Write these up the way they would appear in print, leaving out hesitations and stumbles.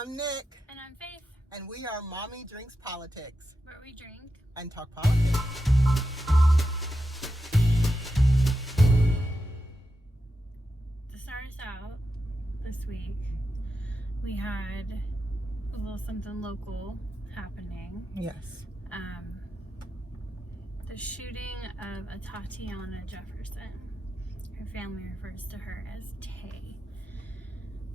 I'm Nick. And I'm Faith. And we are Mommy Drinks Politics. Where we drink and talk politics. To start us out this week, we had a little something local happening. Yes. The shooting of Atatiana Jefferson. Her family refers to her as Tay.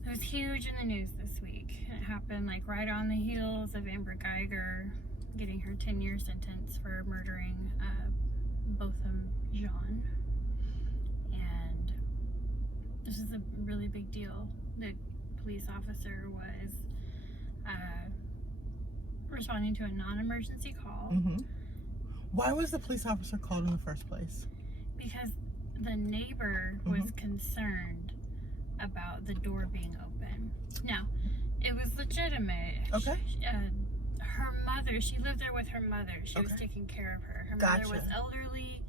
It was huge in the news this week. It happened like right on the heels of Amber Geiger getting her 10-year sentence for murdering Botham Jean. And this is a really big deal. The police officer was responding to a non-emergency call. Mm-hmm. Why was the police officer called in the first place? Because the neighbor was concerned about the door being open. Now, it was legitimate. Okay. Her mother, she lived there with her mother. She was taking care of her. Her mother was elderly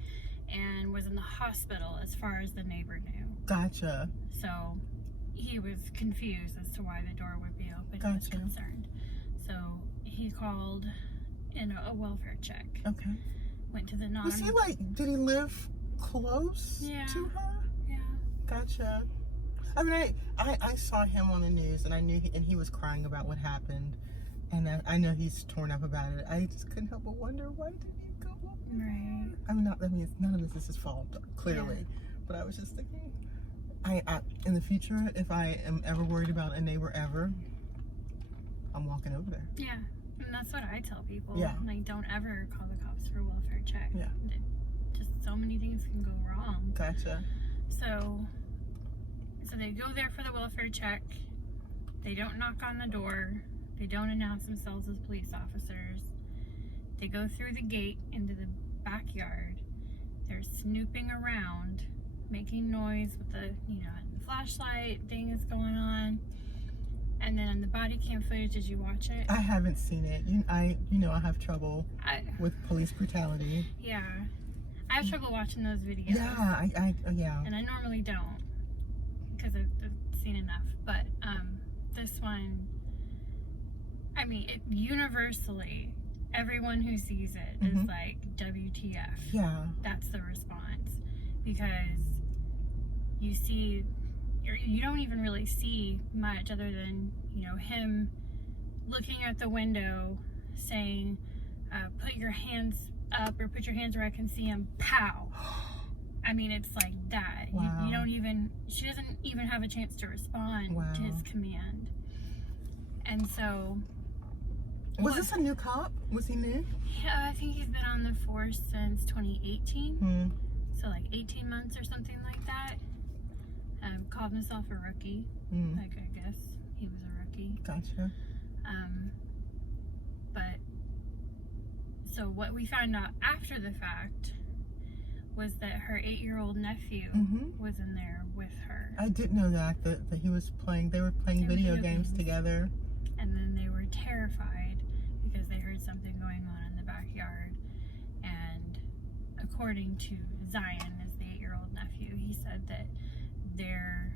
and was in the hospital as far as the neighbor knew. Gotcha. So he was confused as to why the door would be open. He was concerned. So he called in a welfare check. Okay. Went to the Was he did he live close to her? Yeah. Gotcha. I mean, I saw him on the news, and I knew he was crying about what happened, and I know he's torn up about it. I just couldn't help but wonder, why did he go up there? Right. I mean, none of this is his fault, clearly, but I was just thinking, I in the future, if I am ever worried about a neighbor ever, I'm walking over there. Yeah, and that's what I tell people. Yeah. Like, don't ever call the cops for a welfare check. Yeah. Just so many things can go wrong. Gotcha. So they go there for the welfare check. They don't knock on the door. They don't announce themselves as police officers. They go through the gate into the backyard. They're snooping around, making noise with the, flashlight thing is going on. And then on the body cam footage, did you watch it? I haven't seen it. I have trouble with police brutality. Yeah. I have trouble watching those videos. Yeah, yeah. And I normally don't, because I've seen enough. But this one, I mean, universally, everyone who sees it is like, WTF. Yeah. That's the response. Because you don't even really see much other than, him looking at the window saying, put your hands up, or put your hands where I can see him, pow. I mean, it's like that. Wow. She doesn't even have a chance to respond to his command. And so... Was this a new cop? Was he new? Yeah, I think he's been on the force since 2018. So like 18 months or something like that. Called himself a rookie. I guess he was a rookie. Gotcha. But so what we found out after the fact was that her 8-year-old nephew was in there with her. I didn't know that he was playing. They were playing video games together. And then they were terrified because they heard something going on in the backyard. And according to Zion, as the 8-year-old nephew, he said that there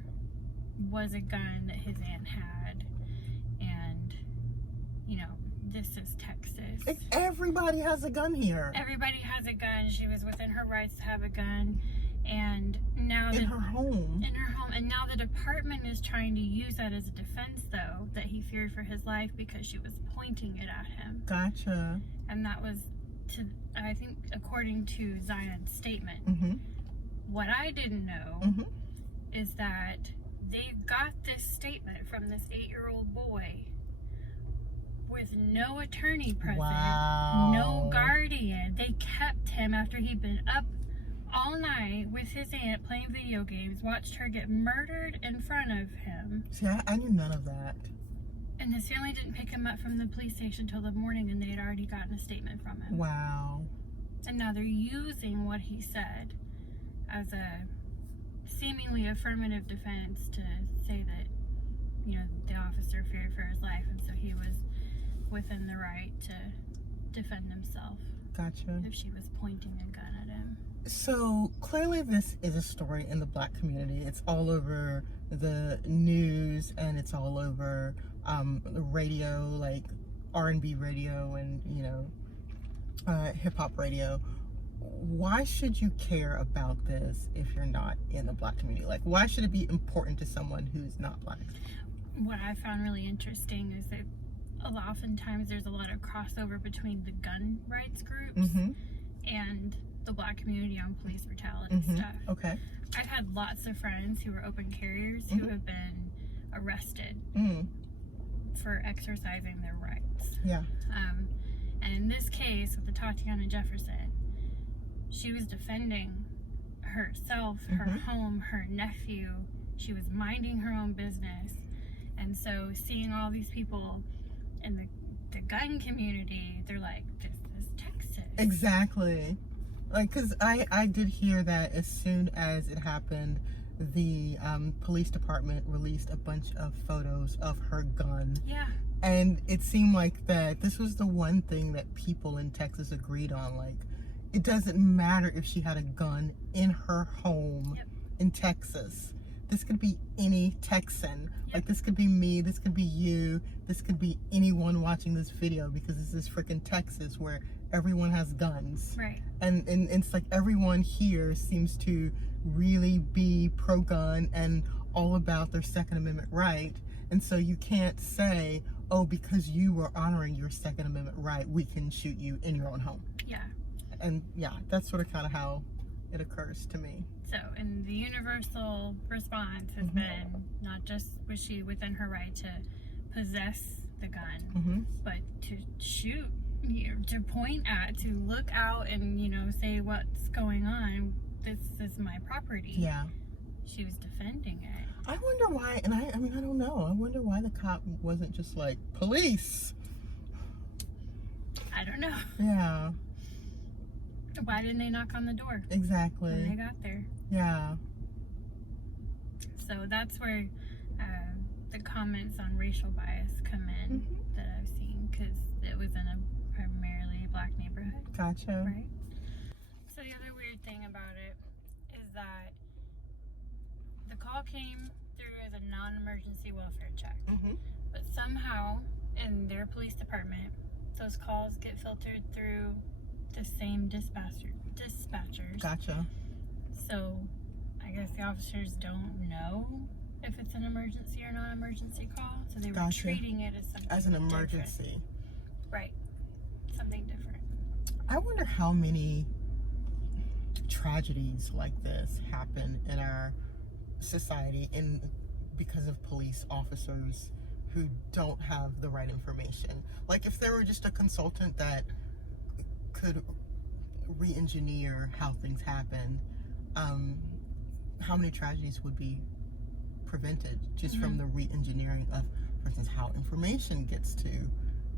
was a gun that his aunt had, and this is Texas. Everybody has a gun here. Everybody has a gun. She was within her rights to have a gun, and now in her home, and now the department is trying to use that as a defense, though, that he feared for his life because she was pointing it at him. Gotcha. And that was I think, according to Zion's statement. What I didn't know is that they got this statement from this 8-year-old boy with no attorney present, no guardian. They kept him after he'd been up all night with his aunt playing video games, watched her get murdered in front of him. See, I knew none of that. And his family didn't pick him up from the police station until the morning, and they had already gotten a statement from him. Wow. And now they're using what he said as a seemingly affirmative defense to say that, the officer feared for his life, and so he was within the right to defend himself. Gotcha. If she was pointing a gun at him. So clearly this is a story in the Black community. It's all over the news and it's all over radio, like R&B radio and, you know, hip-hop radio. Why should you care about this if you're not in the Black community? Like, why should it be important to someone who's not Black? What I found really interesting is that oftentimes there's a lot of crossover between the gun rights groups and the Black community on police brutality stuff. Okay. I've had lots of friends who are open carriers who have been arrested for exercising their rights. Yeah. And in this case with Atatiana Jefferson, she was defending herself, her home, her nephew. She was minding her own business. And so seeing all these people in the gun community, they're like, this is Texas. Exactly. Like, because I did hear that as soon as it happened, the police department released a bunch of photos of her gun. Yeah. And it seemed like that this was the one thing that people in Texas agreed on. Like, it doesn't matter if she had a gun in her home in Texas. This could be any Texan. Like, this could be me, this could be you, this could be anyone watching this video, because this is freaking Texas where everyone has guns. Right. And it's like everyone here seems to really be pro-gun and all about their Second Amendment right. And so you can't say, oh, because you were honoring your Second Amendment right, we can shoot you in your own home. Yeah. And yeah, that's sort of kind of how it occurs to me. So, and the universal response has been not just was she within her right to possess the gun, but to shoot, you know, to point at, to look out and, you know, say what's going on. This is my property. Yeah. She was defending it. I wonder why, and I mean, I don't know. I wonder why the cop wasn't just like, police. I don't know. Yeah. Why didn't they knock on the door Exactly. when they got there? Yeah. So that's where the comments on racial bias come in that I've seen, because it was in a primarily Black neighborhood. Gotcha. Right? So the other weird thing about it is that the call came through as a non-emergency welfare check. But somehow in their police department, those calls get filtered through the same dispatchers. Gotcha. So I guess the officers don't know if it's an emergency or non-emergency call. So they were treating it as something as an emergency. Different. Right. Something different. I wonder how many tragedies like this happen in our society because of police officers who don't have the right information. Like, if there were just a consultant that could re-engineer how things happen, how many tragedies would be prevented just from the re-engineering of, for instance, how information gets to,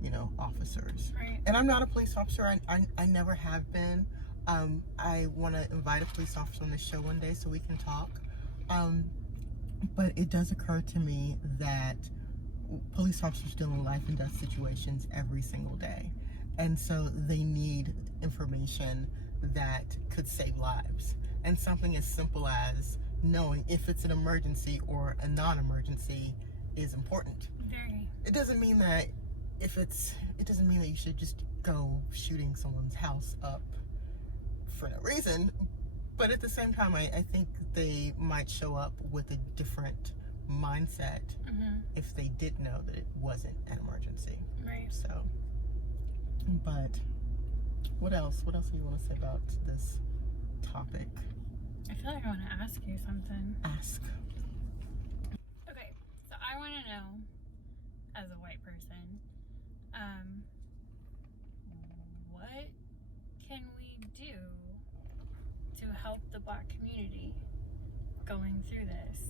you know, officers. Right. And I'm not a police officer. I never have been. I want to invite a police officer on the show one day so we can talk. But it does occur to me that police officers deal in life and death situations every single day. And so they need information that could save lives. And something as simple as knowing if it's an emergency or a non-emergency is important. Very. It doesn't mean that it doesn't mean that you should just go shooting someone's house up for no reason. But at the same time, I think they might show up with a different mindset if they did know that it wasn't an emergency. Right. So, but what else? What else do you want to say about this topic? I feel like I want to ask you something. Ask. Okay, so I want to know, as a white person, what can we do to help the Black community going through this?